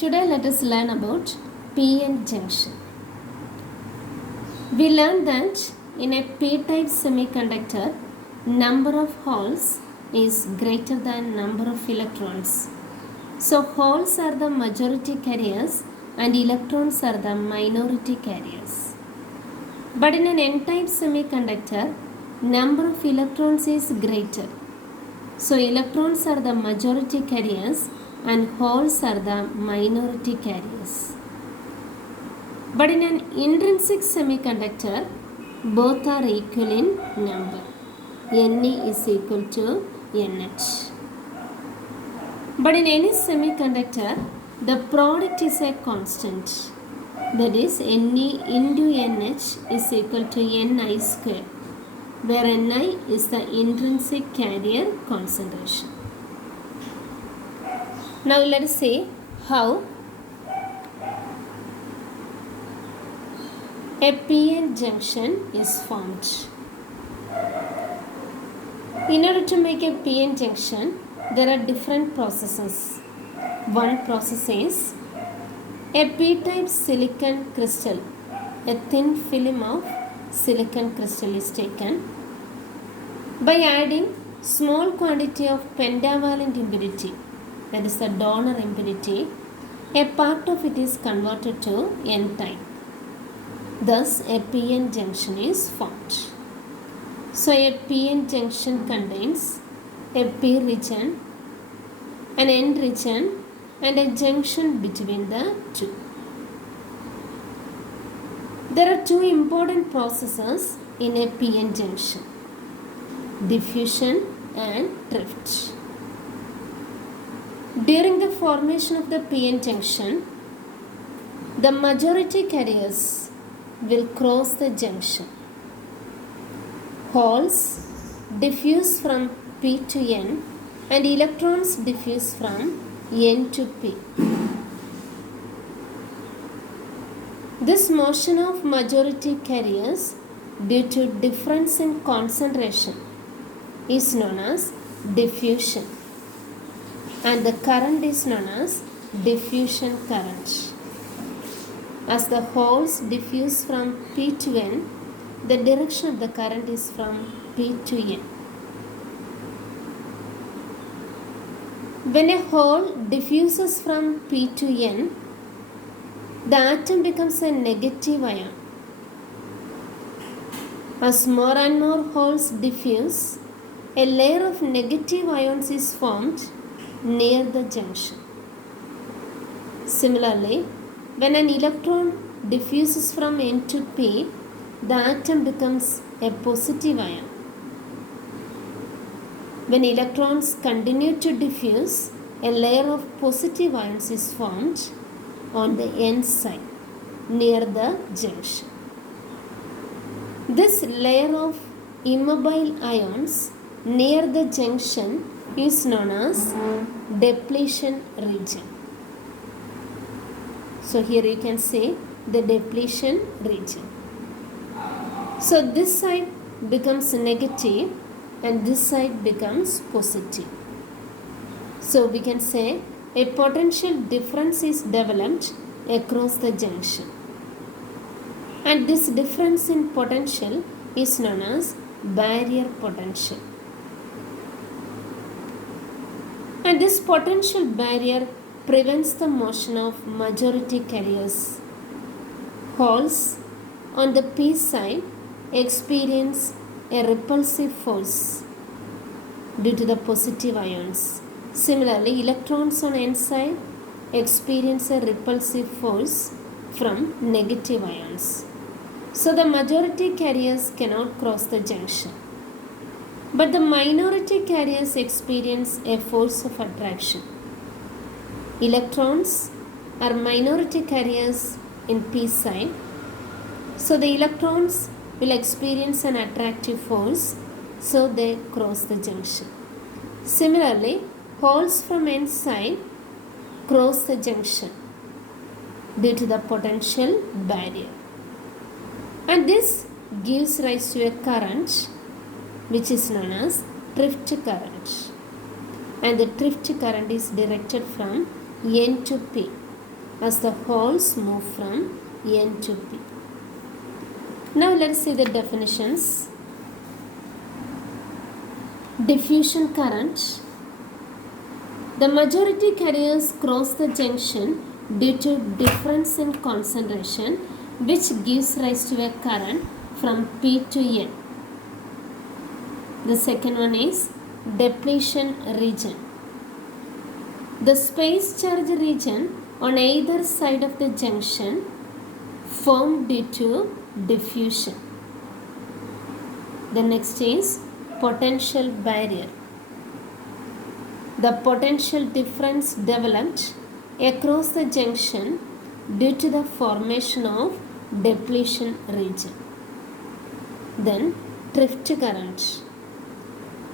Today let us learn about p-n junction. We learned that in a p-type semiconductor, number of holes is greater than number of electrons. So holes are the majority carriers and electrons are the minority carriers. But in an n-type semiconductor, number of electrons is greater. So electrons are the majority carriers and holes are the minority carriers. But in an intrinsic semiconductor, both are equal in number. Ne is equal to Nh. But in any semiconductor, the product is a constant. That is, Ne into Nh is equal to Ni square, where Ni is the intrinsic carrier concentration. Now let us see how a p-n junction is formed. In order to make a p-n junction, there are different processes. One process is a p-type silicon crystal. A thin film of silicon crystal is taken. By adding small quantity of pentavalent impurity, that is the donor impurity, a part of it is converted to n-type. Thus, a p-n junction is formed. So, a p-n junction contains a p region, an n region, and a junction between the two. There are two important processes in a p-n junction: diffusion and drift. During the formation of the p-n junction, the majority carriers will cross the junction. Holes diffuse from P to N and electrons diffuse from N to P. This motion of majority carriers due to difference in concentration is known as diffusion, and the current is known as diffusion current. As the holes diffuse from P to N, the direction of the current is from P to N. When a hole diffuses from P to N, the atom becomes a negative ion. As more and more holes diffuse, a layer of negative ions is formed near the junction. Similarly, when an electron diffuses from N to P, the atom becomes a positive ion. When electrons continue to diffuse, a layer of positive ions is formed on the N side near the junction. This layer of immobile ions near the junction is known as depletion region. So here you can see the depletion region. So this side becomes negative and this side becomes positive. So we can say a potential difference is developed across the junction. And this difference in potential is known as barrier potential. And this potential barrier prevents the motion of majority carriers. Holes on the P side experience a repulsive force due to the positive ions. Similarly, electrons on N side experience a repulsive force from negative ions. So the majority carriers cannot cross the junction. But the minority carriers experience a force of attraction. Electrons are minority carriers in P side, so the electrons will experience an attractive force, so they cross the junction. Similarly, holes from N side cross the junction due to the potential barrier, and this gives rise to a current which is known as drift current, and the drift current is directed from N to P. as the holes move from N to P. Now let's see the definitions. Diffusion current. The majority carriers cross the junction due to difference in concentration, which gives rise to a current from P to N. The second one is depletion region. The space charge region on either side of the junction formed due to diffusion. The next is potential barrier. The potential difference developed across the junction due to the formation of depletion region. Then drift current.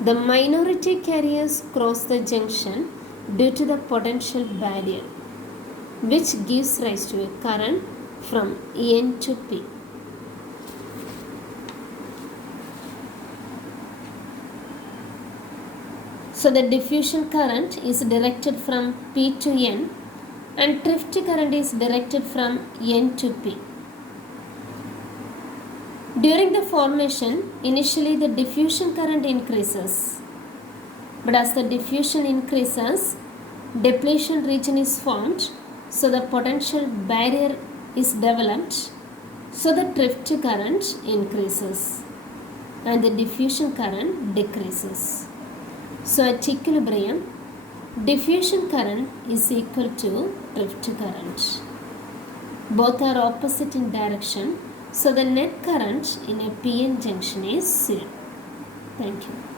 The minority carriers cross the junction due to the potential barrier, which gives rise to a current from N to P. So the diffusion current is directed from P to N and drift current is directed from N to P. During the formation, initially the diffusion current increases, but as the diffusion increases, depletion region is formed, so the potential barrier is developed, so the drift current increases and the diffusion current decreases. So at equilibrium, diffusion current is equal to drift current. Both are opposite in direction, so the net current in a PN junction is 0. Thank you.